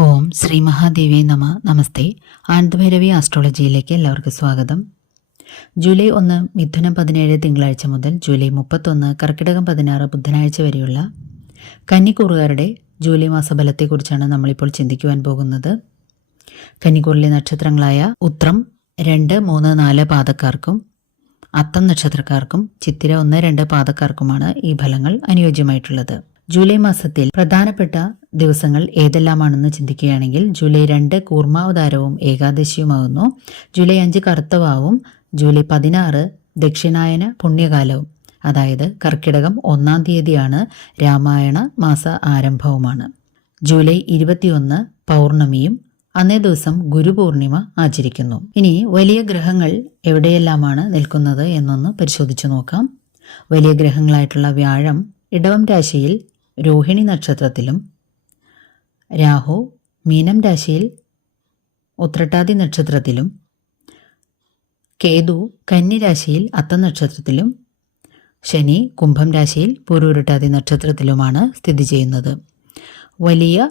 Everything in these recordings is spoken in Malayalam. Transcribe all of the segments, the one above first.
ഓം ശ്രീ മഹാദേവി നമ. നമസ്തേ. ആനന്ദഭൈരവി ആസ്ട്രോളജിയിലേക്ക് എല്ലാവർക്കും സ്വാഗതം. ജൂലൈ ഒന്ന് മിഥുനം പതിനേഴ് തിങ്കളാഴ്ച മുതൽ ജൂലൈ മുപ്പത്തൊന്ന് കർക്കിടകം പതിനാറ് ബുധനാഴ്ച വരെയുള്ള കന്നിക്കൂറുകാരുടെ ജൂലൈ മാസഫലത്തെക്കുറിച്ചാണ് നമ്മളിപ്പോൾ ചിന്തിക്കുവാൻ പോകുന്നത്. കന്നിക്കൂറിലെ നക്ഷത്രങ്ങളായ ഉത്രം രണ്ട് മൂന്ന് നാല് പാദക്കാർക്കും അത്തം നക്ഷത്രക്കാർക്കും ചിത്തിര ഒന്ന് രണ്ട് പാദക്കാർക്കുമാണ് ഈ ഫലങ്ങൾ അനുയോജ്യമായിട്ടുള്ളത്. ജൂലൈ മാസത്തിൽ പ്രധാനപ്പെട്ട ദിവസങ്ങൾ ഏതെല്ലാമാണെന്ന് ചിന്തിക്കുകയാണെങ്കിൽ ജൂലൈ രണ്ട് കൂർമാവതാരവും ഏകാദശിയുമാകുന്നു. ജൂലൈ അഞ്ച് കറുത്തവാവും. ജൂലൈ പതിനാറ് ദക്ഷിണായന പുണ്യകാലവും. അതായത് കർക്കിടകം ഒന്നാം തീയതിയാണ് രാമായണ മാസ ആരംഭവുമാണ്. ജൂലൈ ഇരുപത്തിയൊന്ന് പൗർണമിയും അന്നേ ദിവസം ഗുരുപൂർണിമ ആചരിക്കുന്നു. ഇനി വലിയ ഗ്രഹങ്ങൾ എവിടെയെല്ലാമാണ് നിൽക്കുന്നത് എന്നൊന്ന് പരിശോധിച്ചു നോക്കാം. വലിയ ഗ്രഹങ്ങളായിട്ടുള്ള വ്യാഴം ഇടവം രാശിയിൽ രോഹിണി നക്ഷത്രത്തിലും രാഹു മീനം രാശിയിൽ ഉത്രട്ടാതി നക്ഷത്രത്തിലും കേതു കന്നി രാശിയിൽ അത്ത നക്ഷത്രത്തിലും ശനി കുംഭം രാശിയിൽ പൂരൂരുട്ടാതി നക്ഷത്രത്തിലുമാണ് സ്ഥിതി ചെയ്യുന്നത്. വലിയ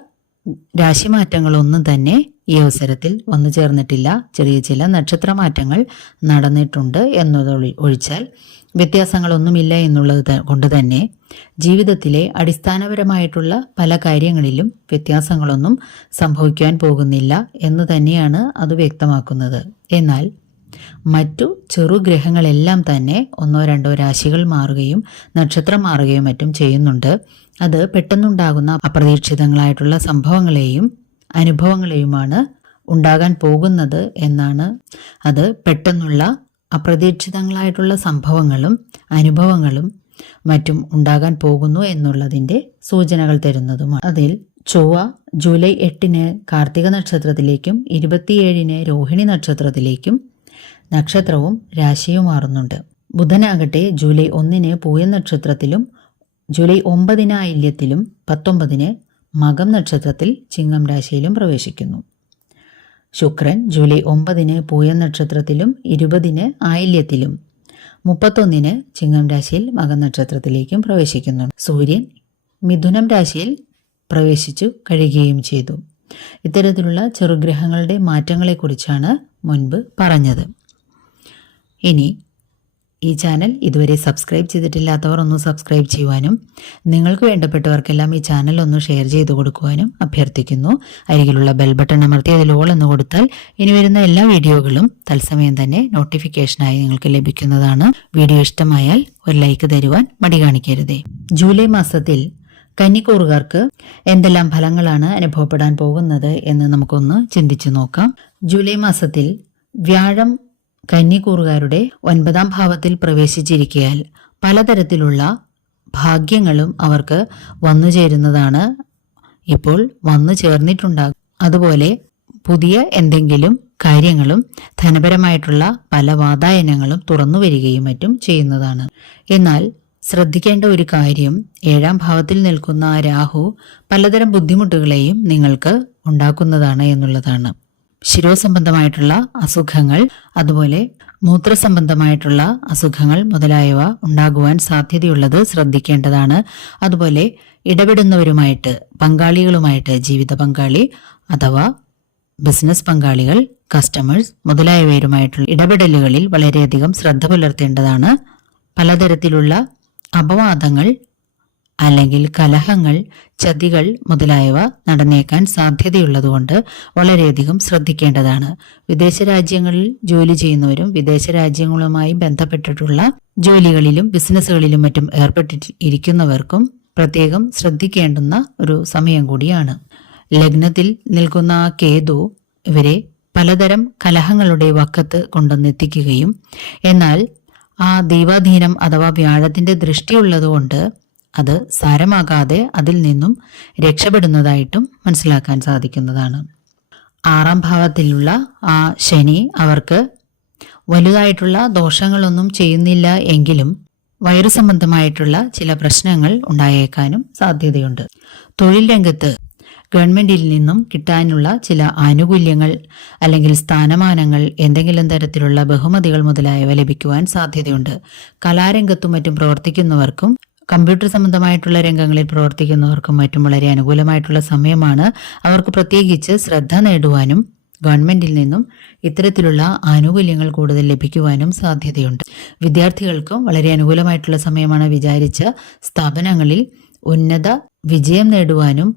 രാശിമാറ്റങ്ങളൊന്നും തന്നെ ഈ അവസരത്തിൽ വന്നു ചേർന്നിട്ടില്ല. ചെറിയ ചില നക്ഷത്രമാറ്റങ്ങൾ നടന്നിട്ടുണ്ട് എന്നത് ഒഴിച്ചാൽ വ്യത്യാസങ്ങളൊന്നുമില്ല എന്നുള്ളത് കൊണ്ട് തന്നെ ജീവിതത്തിലെ അടിസ്ഥാനപരമായിട്ടുള്ള പല കാര്യങ്ങളിലും വ്യത്യാസങ്ങളൊന്നും സംഭവിക്കാൻ പോകുന്നില്ല എന്ന് തന്നെയാണ് അത് വ്യക്തമാക്കുന്നത്. എന്നാൽ മറ്റു ചെറുഗ്രഹങ്ങളെല്ലാം തന്നെ ഒന്നോ രണ്ടോ രാശികൾ മാറുകയും നക്ഷത്രം മാറുകയും മറ്റും ചെയ്യുന്നുണ്ട്. അത് പെട്ടെന്നുണ്ടാകുന്ന അപ്രതീക്ഷിതങ്ങളായിട്ടുള്ള സംഭവങ്ങളെയും അനുഭവങ്ങളെയുമാണ് ഉണ്ടാകാൻ പോകുന്നത് എന്നാണ് അത് പെട്ടെന്നുള്ള അപ്രതീക്ഷിതങ്ങളായിട്ടുള്ള സംഭവങ്ങളും അനുഭവങ്ങളും മറ്റും ഉണ്ടാകാൻ പോകുന്നു എന്നുള്ളതിന്റെ സൂചനകൾ തരുന്നതുമാണ്. അതിൽ ചൊവ്വ ജൂലൈ എട്ടിന് കാർത്തിക നക്ഷത്രത്തിലേക്കും ഇരുപത്തിയേഴിന് രോഹിണി നക്ഷത്രത്തിലേക്കും നക്ഷത്രവും രാശിയും മാറുന്നുണ്ട്. ബുധനാകട്ടെ ജൂലൈ ഒന്നിന് പൂയ നക്ഷത്രത്തിലും ജൂലൈ ഒമ്പതിന് ആയില്യത്തിലും പത്തൊമ്പതിന് മകം നക്ഷത്രത്തിൽ ചിങ്ങം രാശിയിലും പ്രവേശിക്കുന്നു. ശുക്രൻ ജൂലൈ ഒമ്പതിന് പൂയ നക്ഷത്രത്തിലും ഇരുപതിന് ആയില്യത്തിലും മുപ്പത്തൊന്നിന് ചിങ്ങം രാശിയിൽ മകൻ നക്ഷത്രത്തിലേക്കും പ്രവേശിക്കുന്നു. സൂര്യൻ മിഥുനം രാശിയിൽ പ്രവേശിച്ചു കഴിയുകയും ചെയ്തു. ഇത്തരത്തിലുള്ള ചെറുഗ്രഹങ്ങളുടെ മാറ്റങ്ങളെക്കുറിച്ചാണ് മുൻപ് പറഞ്ഞത്. ഇനി ഈ ചാനൽ ഇതുവരെ സബ്സ്ക്രൈബ് ചെയ്തിട്ടില്ലാത്തവർ ഒന്ന് സബ്സ്ക്രൈബ് ചെയ്യുവാനും നിങ്ങൾക്ക് വേണ്ടപ്പെട്ടവർക്കെല്ലാം ഈ ചാനൽ ഒന്ന് ഷെയർ ചെയ്തു കൊടുക്കുവാനും അഭ്യർത്ഥിക്കുന്നു. അരികിലുള്ള ബെൽ ബട്ടൺ അമർത്തി അതിൽ ഓൾ എന്ന് കൊടുത്താൽ ഇനി വരുന്ന എല്ലാ വീഡിയോകളും തത്സമയം തന്നെ നോട്ടിഫിക്കേഷനായി നിങ്ങൾക്ക് ലഭിക്കുന്നതാണ്. വീഡിയോ ഇഷ്ടമായാൽ ഒരു ലൈക്ക് തരുവാൻ മടി കാണിക്കരുതേ. ജൂലൈ മാസത്തിൽ കന്നിക്കൂറുകാർക്ക് എന്തെല്ലാം ഫലങ്ങളാണ് അനുഭവപ്പെടാൻ പോകുന്നത് എന്ന് നമുക്കൊന്ന് ചിന്തിച്ചു നോക്കാം. ജൂലൈ മാസത്തിൽ വ്യാഴം കന്നിക്കൂറുകാരുടെ ഒൻപതാം ഭാവത്തിൽ പ്രവേശിച്ചിരിക്കയാൽ പലതരത്തിലുള്ള ഭാഗ്യങ്ങളും അവർക്ക് വന്നു ചേരുന്നതാണ്. ഇപ്പോൾ വന്നു ചേർന്നിട്ടുണ്ടാകും. അതുപോലെ പുതിയ എന്തെങ്കിലും കാര്യങ്ങളും ധനപരമായിട്ടുള്ള പല വാതായനങ്ങളും തുറന്നു വരികയും മറ്റും ചെയ്യുന്നതാണ്. എന്നാൽ ശ്രദ്ധിക്കേണ്ട ഒരു കാര്യം ഏഴാം ഭാവത്തിൽ നിൽക്കുന്ന രാഹു പലതരം ബുദ്ധിമുട്ടുകളെയും നിങ്ങൾക്ക് ഉണ്ടാക്കുന്നതാണ് എന്നുള്ളതാണ്. ശിരോസംബന്ധമായിട്ടുള്ള അസുഖങ്ങൾ അതുപോലെ മൂത്രസംബന്ധമായിട്ടുള്ള അസുഖങ്ങൾ മുതലായവ ഉണ്ടാകുവാൻ സാധ്യതയുള്ളത് ശ്രദ്ധിക്കേണ്ടതാണ്. അതുപോലെ ഇടപെടുന്നവരുമായിട്ട് പങ്കാളികളുമായിട്ട് ജീവിത പങ്കാളി അഥവാ ബിസിനസ് പങ്കാളികൾ കസ്റ്റമേഴ്സ് മുതലായവരുമായിട്ടുള്ള ഇടപെടലുകളിൽ വളരെയധികം ശ്രദ്ധ പുലർത്തേണ്ടതാണ്. പലതരത്തിലുള്ള അപവാദങ്ങൾ അല്ലെങ്കിൽ കലഹങ്ങൾ ചതികൾ മുതലായവ നടന്നേക്കാൻ സാധ്യതയുള്ളതുകൊണ്ട് വളരെയധികം ശ്രദ്ധിക്കേണ്ടതാണ്. വിദേശ രാജ്യങ്ങളിൽ ജോലി ചെയ്യുന്നവരും വിദേശ രാജ്യങ്ങളുമായി ബന്ധപ്പെട്ടിട്ടുള്ള ജോലികളിലും ബിസിനസ്സുകളിലും മറ്റും ഏർപ്പെട്ടിരിക്കുന്നവർക്കും പ്രത്യേകം ശ്രദ്ധിക്കേണ്ടുന്ന ഒരു സമയം കൂടിയാണ്. ലഗ്നത്തിൽ നിൽക്കുന്ന കേതു ഇവരെ പലതരം കലഹങ്ങളുടെ വക്കത്ത് കൊണ്ടുവന്നെത്തിക്കുകയും എന്നാൽ ആ ദൈവാധീനം അഥവാ വ്യാഴത്തിന്റെ ദൃഷ്ടിയുള്ളതുകൊണ്ട് അത് സാരമാകാതെ അതിൽ നിന്നും രക്ഷപ്പെടുന്നതായിട്ടും മനസ്സിലാക്കാൻ സാധിക്കുന്നതാണ്. ആറാം ഭാവത്തിലുള്ള ആ ശനി അവർക്ക് വലുതായിട്ടുള്ള ദോഷങ്ങളൊന്നും ചെയ്യുന്നില്ല എങ്കിലും വയറു സംബന്ധമായിട്ടുള്ള ചില പ്രശ്നങ്ങൾ ഉണ്ടായേക്കാനും സാധ്യതയുണ്ട്. തൊഴിൽ രംഗത്ത് ഗവൺമെന്റിൽ നിന്നും കിട്ടാനുള്ള ചില ആനുകൂല്യങ്ങൾ അല്ലെങ്കിൽ സ്ഥാനമാനങ്ങൾ എന്തെങ്കിലും തരത്തിലുള്ള ബഹുമതികൾ മുതലായവ ലഭിക്കുവാൻ സാധ്യതയുണ്ട്. കലാരംഗത്തും മറ്റും പ്രവർത്തിക്കുന്നവർക്കും കമ്പ്യൂട്ടർ സംബന്ധമായിട്ടുള്ള രംഗങ്ങളിൽ പ്രവർത്തിക്കുന്നവർക്കും മറ്റും വളരെ അനുകൂലമായിട്ടുള്ള സമയമാണ്. അവർക്ക് പ്രത്യേകിച്ച് ശ്രദ്ധ നേടുവാനും ഗവൺമെന്റിൽ നിന്നും ഇത്തരത്തിലുള്ള ആനുകൂല്യങ്ങൾ കൂടുതൽ ലഭിക്കുവാനും സാധ്യതയുണ്ട്. വിദ്യാർത്ഥികൾക്കും വളരെ അനുകൂലമായിട്ടുള്ള സമയമാണ് വിചാരിച്ച സ്ഥാപനങ്ങളിൽ ഉന്നത വിജയം നേടുവാനും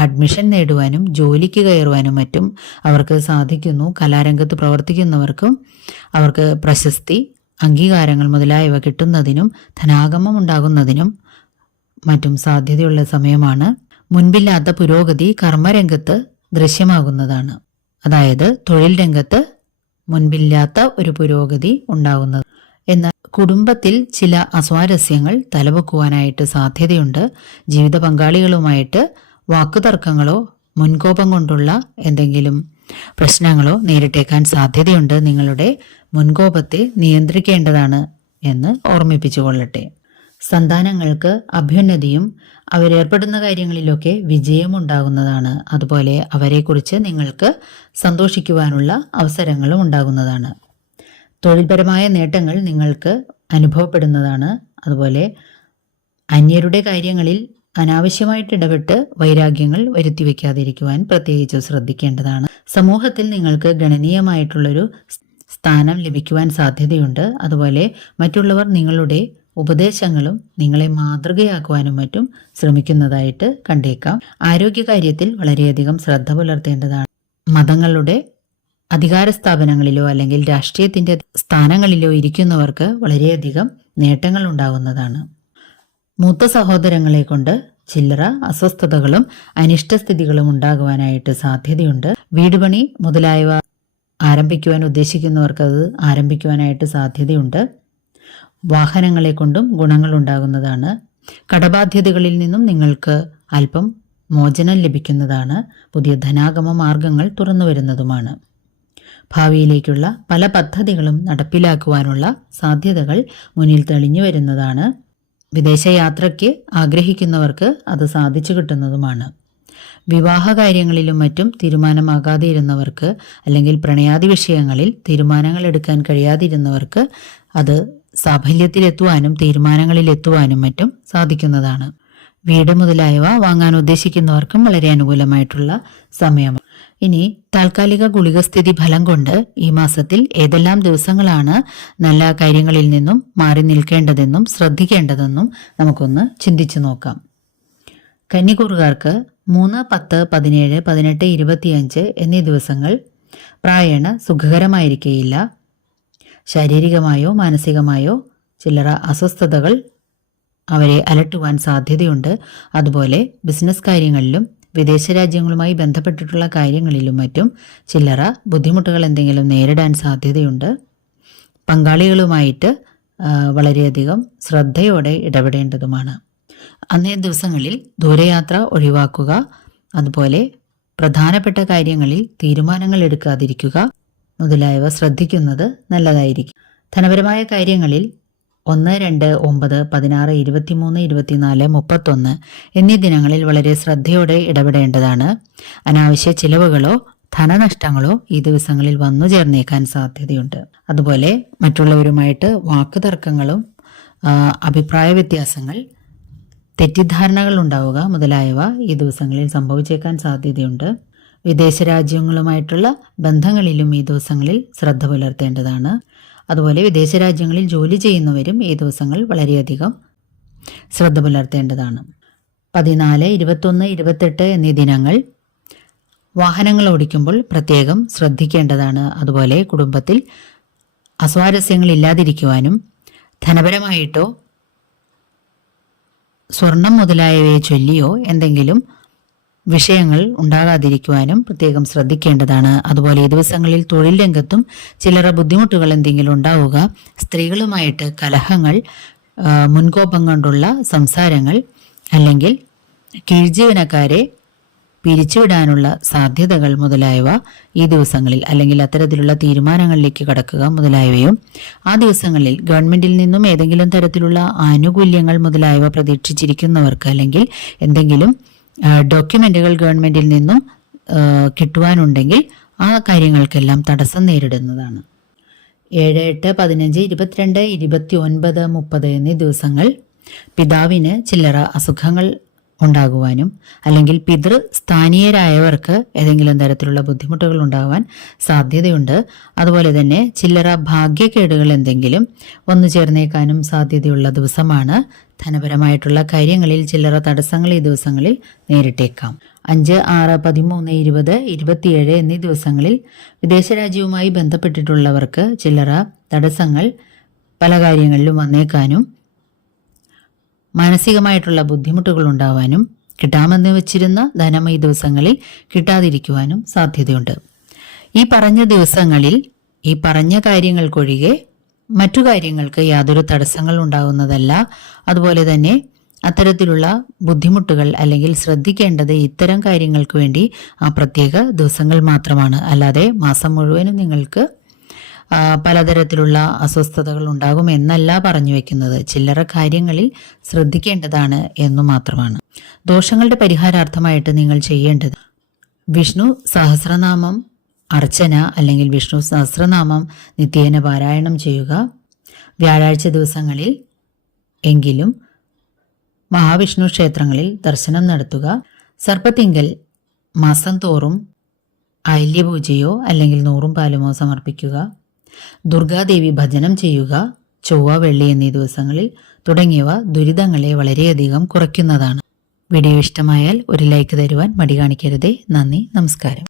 അഡ്മിഷൻ നേടുവാനും ജോലിക്ക് കയറുവാനും മറ്റും അവർക്ക് സാധിക്കുന്നു. കലാരംഗത്ത് പ്രവർത്തിക്കുന്നവർക്കും അവർക്ക് പ്രശസ്തി അംഗീകാരങ്ങൾ മുതലായവ കിട്ടുന്നതിനും ധനാഗമം ഉണ്ടാകുന്നതിനും മറ്റും സാധ്യതയുള്ള സമയമാണ്. മുൻപില്ലാത്ത പുരോഗതി കർമ്മരംഗത്ത് ദൃശ്യമാകുന്നതാണ്. അതായത് തൊഴിൽ രംഗത്ത് മുൻപില്ലാത്ത ഒരു പുരോഗതി ഉണ്ടാകുന്നത്. എന്നാൽ കുടുംബത്തിൽ ചില അസ്വാരസ്യങ്ങൾ തലപൊക്കുവാനായിട്ട് സാധ്യതയുണ്ട്. ജീവിത പങ്കാളികളുമായിട്ട് വാക്കുതർക്കങ്ങളോ മുൻകോപം കൊണ്ടുള്ള എന്തെങ്കിലും പ്രശ്നങ്ങളോ നേരിട്ടേക്കാൻ സാധ്യതയുണ്ട് നിങ്ങളുടെ മുൻകോപത്തെ നിയന്ത്രിക്കേണ്ടതാണ് എന്ന് ഓർമ്മിപ്പിച്ചു ഓർമ്മിപ്പിച്ചുകൊള്ളട്ടെ. സന്താനങ്ങൾക്ക് അഭ്യുന്നതിയും അവരേർപ്പെടുന്ന കാര്യങ്ങളിലൊക്കെ വിജയമുണ്ടാകുന്നതാണ്. അതുപോലെ അവരെക്കുറിച്ച് നിങ്ങൾക്ക് സന്തോഷിക്കുവാനുള്ള അവസരങ്ങളും ഉണ്ടാകുന്നതാണ്. തൊഴിൽപരമായ നേട്ടങ്ങൾ നിങ്ങൾക്ക് അനുഭവപ്പെടുന്നതാണ്. അതുപോലെ അന്യരുടെ കാര്യങ്ങളിൽ അനാവശ്യമായിട്ട് ഇടപെട്ട് വൈരാഗ്യങ്ങൾ വരുത്തി വയ്ക്കാതിരിക്കുവാൻ പ്രത്യേകിച്ച് ശ്രദ്ധിക്കേണ്ടതാണ്. സമൂഹത്തിൽ നിങ്ങൾക്ക് ഗണനീയമായിട്ടുള്ളൊരു സ്ഥാനം ലഭിക്കുവാൻ സാധ്യതയുണ്ട്. അതുപോലെ മറ്റുള്ളവർ നിങ്ങളുടെ ഉപദേശങ്ങളും നിങ്ങളെ മാതൃകയാക്കുവാനും മറ്റും ശ്രമിക്കുന്നതായിട്ട് കണ്ടേക്കാം. ആരോഗ്യകാര്യത്തിൽ വളരെയധികം ശ്രദ്ധ പുലർത്തേണ്ടതാണ്. മതങ്ങളുടെ അധികാര സ്ഥാപനങ്ങളിലോ അല്ലെങ്കിൽ രാഷ്ട്രീയത്തിന്റെ സ്ഥാനങ്ങളിലോ ഇരിക്കുന്നവർക്ക് വളരെയധികം നേട്ടങ്ങൾ ഉണ്ടാകുന്നതാണ് മൂത്ത സഹോദരങ്ങളെ കൊണ്ട് ചില്ലറ അസ്വസ്ഥതകളും അനിഷ്ടസ്ഥിതികളും ഉണ്ടാകുവാനായിട്ട് സാധ്യതയുണ്ട്. വീടുപണി മുതലായവ ആരംഭിക്കുവാൻ ഉദ്ദേശിക്കുന്നവർക്ക് അത് ആരംഭിക്കുവാനായിട്ട് സാധ്യതയുണ്ട്. വാഹനങ്ങളെ കൊണ്ടും ഗുണങ്ങൾ ഉണ്ടാകുന്നതാണ്. കടബാധ്യതകളിൽ നിന്നും നിങ്ങൾക്ക് അല്പം മോചനം ലഭിക്കുന്നതാണ്. പുതിയ ധനാഗമ മാർഗങ്ങൾ തുറന്നു വരുന്നതുമാണ്. ഭാവിയിലേക്കുള്ള പല പദ്ധതികളും നടപ്പിലാക്കുവാനുള്ള സാധ്യതകൾ മുന്നിൽ തെളിഞ്ഞു വരുന്നതാണ്. വിദേശയാത്രയ്ക്ക് ആഗ്രഹിക്കുന്നവർക്ക് അത് സാധിച്ചു കിട്ടുന്നതുമാണ്. വിവാഹ കാര്യങ്ങളിലും മറ്റും തീരുമാനമാകാതെ ഇരുന്നവർക്ക് അല്ലെങ്കിൽ പ്രണയാദി വിഷയങ്ങളിൽ തീരുമാനങ്ങൾ എടുക്കാൻ കഴിയാതിരുന്നവർക്ക് അത് സാഫല്യത്തിലെത്തുവാനും തീരുമാനങ്ങളിലെത്തുവാനും മറ്റും സാധിക്കുന്നതാണ്. വീട് മുതലായവ വാങ്ങാൻ ഉദ്ദേശിക്കുന്നവർക്കും വളരെ അനുകൂലമായിട്ടുള്ള സമയമാണ്. ഇനി താൽക്കാലിക ഗുളികസ്ഥിതി ഫലം കൊണ്ട് ഈ മാസത്തിൽ ഏതെല്ലാം ദിവസങ്ങളാണ് നല്ല കാര്യങ്ങളിൽ നിന്നും മാറി നിൽക്കേണ്ടതെന്നും ശ്രദ്ധിക്കേണ്ടതെന്നും നമുക്കൊന്ന് ചിന്തിച്ചു നോക്കാം. കന്നികൂറുകാർക്ക് മൂന്ന് പത്ത് പതിനേഴ് പതിനെട്ട് ഇരുപത്തിയഞ്ച് എന്നീ ദിവസങ്ങൾ പ്രായണ സുഖകരമായിരിക്കുകയില്ല ശാരീരികമായോ മാനസികമായോ ചില്ലറ അസ്വസ്ഥതകൾ അവരെ അലട്ടുവാൻ സാധ്യതയുണ്ട്. അതുപോലെ ബിസിനസ് കാര്യങ്ങളിലും വിദേശ രാജ്യങ്ങളുമായി ബന്ധപ്പെട്ടിട്ടുള്ള കാര്യങ്ങളിലും മറ്റും ചില്ലറ ബുദ്ധിമുട്ടുകൾ എന്തെങ്കിലും നേരിടാൻ സാധ്യതയുണ്ട്. പങ്കാളികളുമായിട്ട് വളരെയധികം ശ്രദ്ധയോടെ ഇടപെടേണ്ടതുമാണ്. അന്നേ ദിവസങ്ങളിൽ ദൂരയാത്ര ഒഴിവാക്കുക അതുപോലെ പ്രധാനപ്പെട്ട കാര്യങ്ങളിൽ തീരുമാനങ്ങൾ എടുക്കാതിരിക്കുക മുതലായവ ശ്രദ്ധിക്കുന്നത് നല്ലതായിരിക്കും. ധനപരമായ കാര്യങ്ങളിൽ ഒന്ന് രണ്ട് ഒമ്പത് പതിനാറ് ഇരുപത്തിമൂന്ന് ഇരുപത്തിനാല് മുപ്പത്തൊന്ന് എന്നീ ദിനങ്ങളിൽ വളരെ ശ്രദ്ധയോടെ ഇടപെടേണ്ടതാണ്. അനാവശ്യ ചിലവുകളോ ധനനഷ്ടങ്ങളോ ഈ ദിവസങ്ങളിൽ വന്നു ചേർന്നേക്കാൻ സാധ്യതയുണ്ട്. അതുപോലെ മറ്റുള്ളവരുമായിട്ട് വാക്കുതർക്കങ്ങളും അഭിപ്രായ വ്യത്യാസങ്ങൾ തെറ്റിദ്ധാരണകൾ ഉണ്ടാവുക മുതലായവ ഈ ദിവസങ്ങളിൽ സംഭവിച്ചേക്കാൻ സാധ്യതയുണ്ട്. വിദേശ രാജ്യങ്ങളുമായിട്ടുള്ള ബന്ധങ്ങളിലും ഈ ദിവസങ്ങളിൽ ശ്രദ്ധ പുലർത്തേണ്ടതാണ്. അതുപോലെ വിദേശ രാജ്യങ്ങളിൽ ജോലി ചെയ്യുന്നവരും ഈ ദിവസങ്ങൾ വളരെയധികം ശ്രദ്ധ പുലർത്തേണ്ടതാണ്. പതിനാല് ഇരുപത്തൊന്ന് ഇരുപത്തെട്ട് എന്നീ ദിനങ്ങൾ വാഹനങ്ങൾ ഓടിക്കുമ്പോൾ പ്രത്യേകം ശ്രദ്ധിക്കേണ്ടതാണ്. അതുപോലെ കുടുംബത്തിൽ അസ്വാരസ്യങ്ങൾ ഇല്ലാതിരിക്കുവാനും ധനപരമായിട്ടോ സ്വർണം മുതലായവയെ ചൊല്ലിയോ എന്തെങ്കിലും വിഷയങ്ങൾ ഉണ്ടാകാതിരിക്കുവാനും പ്രത്യേകം ശ്രദ്ധിക്കേണ്ടതാണ്. അതുപോലെ ഈ ദിവസങ്ങളിൽ തൊഴിൽ രംഗത്തും ചിലറ ബുദ്ധിമുട്ടുകൾ എന്തെങ്കിലും ഉണ്ടാവുക സ്ത്രീകളുമായിട്ട് കലഹങ്ങൾ മുൻകോപം കൊണ്ടുള്ള സംസാരങ്ങൾ അല്ലെങ്കിൽ കീഴ്ജീവനക്കാരെ പിരിച്ചുവിടാനുള്ള സാധ്യതകൾ മുതലായവ ഈ ദിവസങ്ങളിൽ അല്ലെങ്കിൽ അത്തരത്തിലുള്ള തീരുമാനങ്ങളിലേക്ക് കടക്കുക മുതലായവയും ആ ദിവസങ്ങളിൽ ഗവൺമെന്റിൽ നിന്നും ഏതെങ്കിലും തരത്തിലുള്ള ആനുകൂല്യങ്ങൾ മുതലായവ പ്രതീക്ഷിച്ചിരിക്കുന്നവർക്ക് അല്ലെങ്കിൽ എന്തെങ്കിലും ഡോക്യുമെന്റുകൾ ഗവൺമെന്റിൽ നിന്നും കിട്ടുവാനുണ്ടെങ്കിൽ ആ കാര്യങ്ങൾക്കെല്ലാം തടസ്സം നേരിടുന്നതാണ്. ഏഴ് എട്ട് പതിനഞ്ച് ഇരുപത്തിരണ്ട് ഇരുപത്തി ഒൻപത് മുപ്പത് എന്നീ ദിവസങ്ങൾ പിതാവിന് ചില്ലറ അസുഖങ്ങൾ ഉണ്ടാകുവാനും അല്ലെങ്കിൽ പിതൃ സ്ഥാനീയരായവർക്ക് ഏതെങ്കിലും തരത്തിലുള്ള ബുദ്ധിമുട്ടുകൾ ഉണ്ടാവാൻ സാധ്യതയുണ്ട്. അതുപോലെ തന്നെ ചില്ലറ ഭാഗ്യക്കേടുകൾ എന്തെങ്കിലും വന്നു ചേർന്നേക്കാനും സാധ്യതയുള്ള ദിവസമാണ് ധനപരമായിട്ടുള്ള കാര്യങ്ങളിൽ ചില്ലറ തടസ്സങ്ങൾ ഈ ദിവസങ്ങളിൽ നേരിട്ടേക്കാം. അഞ്ച് ആറ് പതിമൂന്ന് ഇരുപത് ഇരുപത്തിയേഴ് എന്നീ ദിവസങ്ങളിൽ വിദേശ രാജ്യവുമായി ബന്ധപ്പെട്ടിട്ടുള്ളവർക്ക് ചില്ലറ തടസ്സങ്ങൾ പല കാര്യങ്ങളിലും വന്നേക്കാനും മാനസികമായിട്ടുള്ള ബുദ്ധിമുട്ടുകൾ ഉണ്ടാവാനും കിട്ടാമെന്ന് വെച്ചിരുന്ന ധനം ഈ ദിവസങ്ങളിൽ കിട്ടാതിരിക്കുവാനും സാധ്യതയുണ്ട്. ഈ പറഞ്ഞ ദിവസങ്ങളിൽ ഈ പറഞ്ഞ കാര്യങ്ങൾക്കൊഴികെ മറ്റു കാര്യങ്ങൾക്ക് യാതൊരു തടസ്സങ്ങൾ ഉണ്ടാകുന്നതല്ല അതുപോലെ തന്നെ അത്തരത്തിലുള്ള ബുദ്ധിമുട്ടുകൾ അല്ലെങ്കിൽ ശ്രദ്ധിക്കേണ്ടത് ഇത്തരം കാര്യങ്ങൾക്ക് വേണ്ടി ആ പ്രത്യേക ദിവസങ്ങൾ മാത്രമാണ്. അല്ലാതെ മാസം മുഴുവനും നിങ്ങൾക്ക് പലതരത്തിലുള്ള അസ്വസ്ഥതകൾ ഉണ്ടാകും എന്നല്ല പറഞ്ഞു വെക്കുന്നത്. ചില്ലറ കാര്യങ്ങളിൽ ശ്രദ്ധിക്കേണ്ടതാണ് എന്നു മാത്രമാണ്. ദോഷങ്ങളുടെ പരിഹാരാർത്ഥമായിട്ട് നിങ്ങൾ ചെയ്യേണ്ടത് വിഷ്ണു സഹസ്രനാമം അർച്ചന അല്ലെങ്കിൽ വിഷ്ണു സഹസ്രനാമം നിത്യേന പാരായണം ചെയ്യുക. വ്യാഴാഴ്ച ദിവസങ്ങളിൽ എങ്കിലും മഹാവിഷ്ണു ക്ഷേത്രങ്ങളിൽ ദർശനം നടത്തുക. സർപ്പത്തിങ്കൽ മാസം തോറും ആല്യപൂജയോ അല്ലെങ്കിൽ നൂറും പാലുമോ സമർപ്പിക്കുക. ദുർഗാദേവി ഭജനം ചെയ്യുക ചൊവ്വ വെള്ളി എന്നീ ദിവസങ്ങളിൽ തുടങ്ങിയവ ദുരിതങ്ങളെ വളരെയധികം കുറയ്ക്കുന്നതാണ്. വീഡിയോ ഇഷ്ടമായാൽ ഒരു ലൈക്ക് തരുവാൻ മടി കാണിക്കരുതേ. നന്ദി നമസ്കാരം.